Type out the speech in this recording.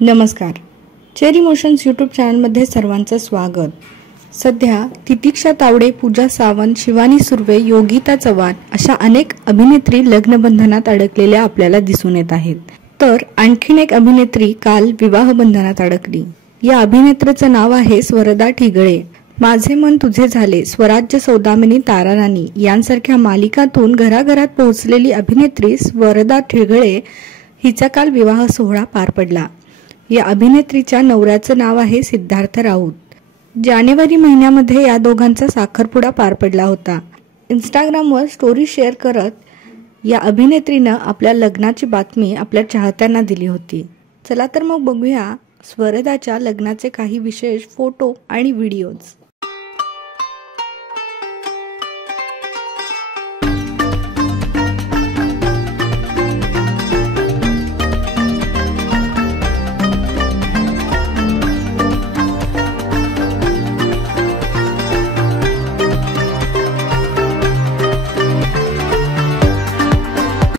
नमस्कार. Cherry motions YouTube चॅनलमध्ये सर्वांचं स्वागत. सध्या तितिक्षा तावडे, पूजा सावंत, शिवानी सुर्वे, योगिता चव्हाण अशा अनेक अभिनेत्री लग्नबंधनात अडकलेल्या आपल्याला दिसून येत आहेत. तर आणखीन एक अभिनेत्री काल विवाह बंधनात अडकली. या अभिनेत्रीचं नाव आहे स्वरदा ठिगळे. माझे मन तुझे झाले, स्वराज्य सौदामिनी, तारा राणी यांसारख्या मालिकांतून घराघरात पोहोचलेली अभिनेत्री स्वरदा ठिगळे हिचा काल विवाह सोहळा पार पडला. या अभिनेत्रीच्या नवऱ्याचं नाव आहे सिद्धार्थ राऊत. जानेवारी महिन्यामध्ये या दोघांचा साखरपुडा पार पडला होता. इंस्टाग्रामवर स्टोरी शेअर करत या अभिनेत्रीनं आपल्या लग्नाची बातमी आपल्या चाहत्यांना दिली होती. चला तर मग बघूया स्वरदाच्या लग्नाचे काही विशेष फोटो आणि व्हिडिओज.